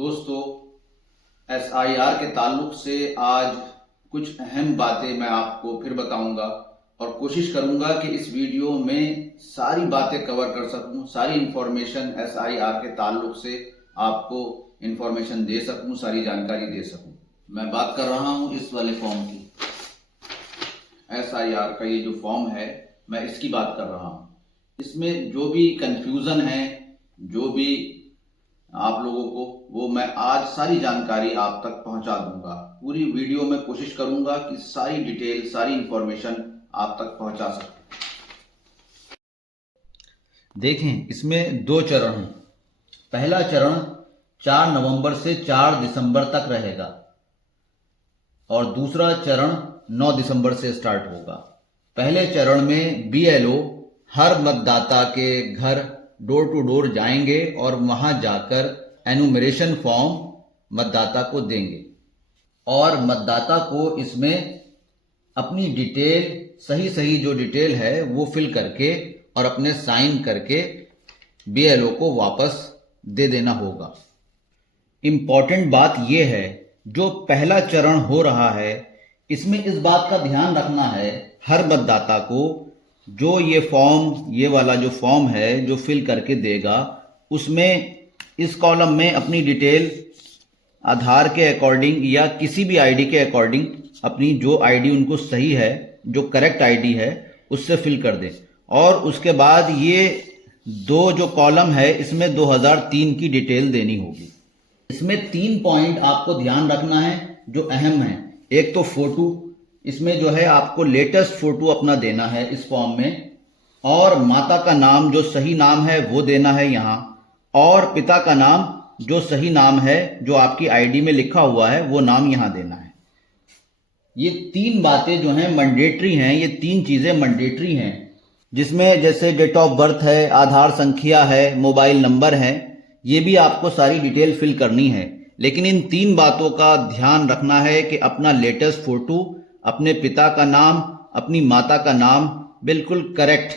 दोस्तों, SIR के ताल्लुक से आज कुछ अहम बातें मैं आपको फिर बताऊंगा और कोशिश करूंगा कि इस वीडियो में सारी बातें कवर कर सकूं, सारी इंफॉर्मेशन SIR के ताल्लुक से आपको इंफॉर्मेशन दे सकूं, सारी जानकारी दे सकूं। मैं बात कर रहा हूं इस वाले फॉर्म की। SIR का ये जो फॉर्म है, मैं इसकी बात कर रहा हूं। इसमें जो भी कंफ्यूजन है, जो भी आप लोगों को, वो मैं आज सारी जानकारी आप तक पहुंचा दूंगा। पूरी वीडियो में कोशिश करूंगा कि सारी डिटेल, सारी इंफॉर्मेशन आप तक पहुंचा सकूं। देखें, इसमें दो चरण हैं। पहला चरण 4 नवंबर से 4 दिसंबर तक रहेगा और दूसरा चरण 9 दिसंबर से स्टार्ट होगा। पहले चरण में BLO हर मतदाता के घर डोर टू डोर जाएंगे और वहां जाकर एनुमरेशन फॉर्म मतदाता को देंगे और मतदाता को इसमें अपनी डिटेल, सही जो डिटेल है वो फिल करके और अपने साइन करके BLO को वापस दे देना होगा। इम्पॉर्टेंट बात यह है, जो पहला चरण हो रहा है, इसमें इस बात का ध्यान रखना है हर मतदाता को, जो ये वाला जो फॉर्म है जो फिल करके देगा, उसमें इस कॉलम में अपनी डिटेल आधार के अकॉर्डिंग या किसी भी आईडी के अकॉर्डिंग अपनी जो आईडी उनको सही है, जो करेक्ट आईडी है, उससे फिल कर दें। और उसके बाद ये दो जो कॉलम है, इसमें 2003 की डिटेल देनी होगी। इसमें 3 पॉइंट आपको ध्यान रखना है जो अहम है। एक तो फोटो, इसमें जो है आपको लेटेस्ट फोटो अपना देना है इस फॉर्म में, और माता का नाम जो सही नाम है वो देना है यहाँ, और पिता का नाम जो सही नाम है जो आपकी आईडी में लिखा हुआ है वो नाम यहाँ देना है। ये 3 बातें जो हैं मैंडेटरी हैं, ये 3 चीजें मैंडेटरी हैं, जिसमें जैसे डेट ऑफ बर्थ है, आधार संख्या है, मोबाइल नंबर है, ये भी आपको सारी डिटेल फिल करनी है। लेकिन इन 3 बातों का ध्यान रखना है कि अपना लेटेस्ट फोटो, अपने पिता का नाम, अपनी माता का नाम बिल्कुल करेक्ट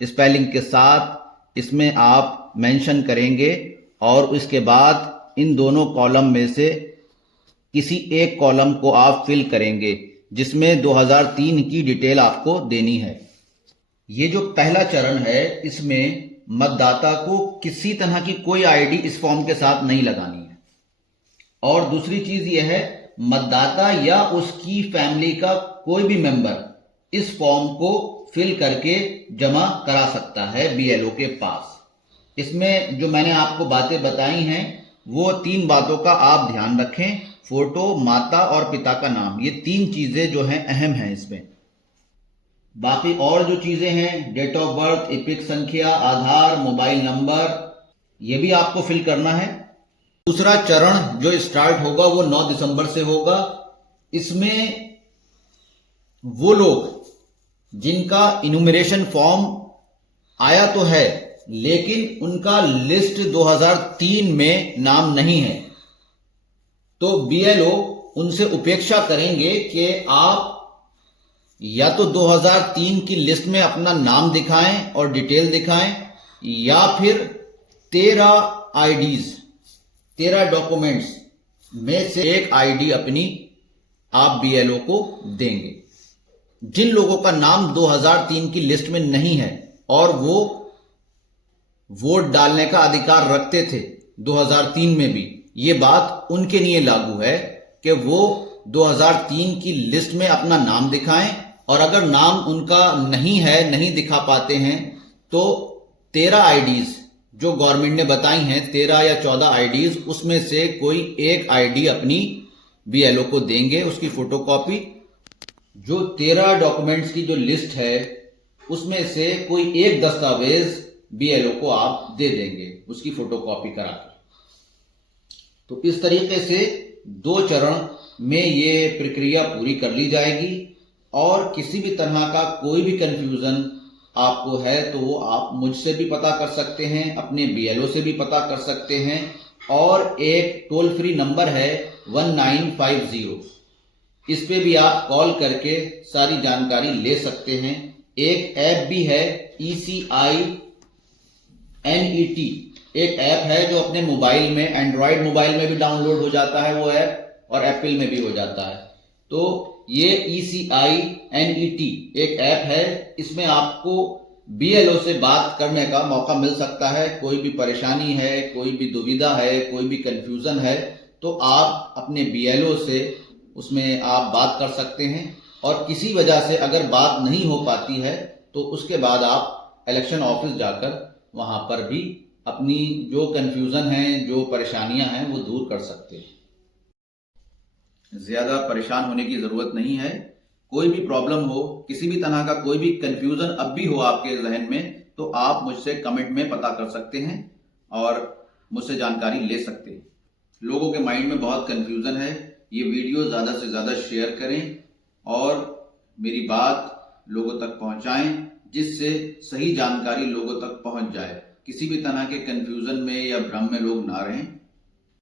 स्पेलिंग के साथ इसमें आप मेंशन करेंगे और इसके बाद इन दोनों कॉलम में से किसी एक कॉलम को आप फिल करेंगे जिसमें 2003 की डिटेल आपको देनी है। ये जो पहला चरण है, इसमें मतदाता को किसी तरह की कोई आईडी इस फॉर्म के साथ नहीं लगानी है। और दूसरी चीज यह है, मतदाता या उसकी फैमिली का कोई भी मेंबर इस फॉर्म को फिल करके जमा करा सकता है BLO के पास। इसमें जो मैंने आपको बातें बताई हैं, वो 3 बातों का आप ध्यान रखें। फोटो, माता और पिता का नाम, ये 3 चीजें जो हैं अहम हैं इसमें। बाकी और जो चीजें हैं, डेट ऑफ बर्थ, इपिक संख्या, आधार, मोबाइल नंबर, ये भी आपको फिल करना है। दूसरा चरण जो स्टार्ट होगा वो 9 दिसंबर से होगा। इसमें वो लोग जिनका इन्यूमरेशन फॉर्म आया तो है, लेकिन उनका लिस्ट 2003 में नाम नहीं है, तो BLO उनसे उपेक्षा करेंगे कि आप या तो 2003 की लिस्ट में अपना नाम दिखाएं और डिटेल दिखाएं, या फिर 13 डॉक्यूमेंट्स में से एक आईडी अपनी आप BLO को देंगे। जिन लोगों का नाम 2003 की लिस्ट में नहीं है और वो वोट डालने का अधिकार रखते थे 2003 में भी, ये बात उनके लिए लागू है कि वो 2003 की लिस्ट में अपना नाम दिखाएं, और अगर नाम उनका नहीं है, नहीं दिखा पाते हैं, तो 13 आईडीज जो गवर्नमेंट ने बताई हैं, 13 या 14 आईडीज, उसमें से कोई एक आईडी अपनी BLO को देंगे, उसकी फोटोकॉपी। जो 13 डॉक्यूमेंट्स की जो लिस्ट है, उसमें से कोई एक दस्तावेज BLO को आप दे देंगे उसकी फोटोकॉपी करा के। तो इस तरीके से 2 चरण में ये प्रक्रिया पूरी कर ली जाएगी। और किसी भी तरह का कोई भी कंफ्यूजन आपको है तो वो आप मुझसे भी पता कर सकते हैं, अपने BLO से भी पता कर सकते हैं, और एक टोल फ्री नंबर है 1950, इस पे भी आप कॉल करके सारी जानकारी ले सकते हैं। एक ऐप भी है ECI NET, एक ऐप है जो अपने मोबाइल में, एंड्रॉयड मोबाइल में भी डाउनलोड हो जाता है वो ऐप, और एप्पल में भी हो जाता है। तो ये ECINET एक ऐप है, इसमें आपको BLO से बात करने का मौका मिल सकता है। कोई भी परेशानी है, कोई भी दुविधा है, कोई भी कंफ्यूजन है, तो आप अपने BLO से उसमें आप बात कर सकते हैं। और किसी वजह से अगर बात नहीं हो पाती है तो उसके बाद आप इलेक्शन ऑफिस जाकर वहां पर भी अपनी जो कंफ्यूजन है, जो परेशानियां हैं, वो दूर कर सकते हैं। ज्यादा परेशान होने की जरूरत नहीं है। कोई भी प्रॉब्लम हो, किसी भी तरह का कोई भी कंफ्यूजन अब भी हो आपके जहन में, तो आप मुझसे कमेंट में पता कर सकते हैं और मुझसे जानकारी ले सकते हैं। लोगों के माइंड में बहुत कंफ्यूजन है। ये वीडियो ज्यादा से ज्यादा शेयर करें और मेरी बात लोगों तक पहुंचाएं, जिससे सही जानकारी लोगों तक पहुंच जाए। किसी भी तरह के कंफ्यूजन में या भ्रम में लोग ना रहें।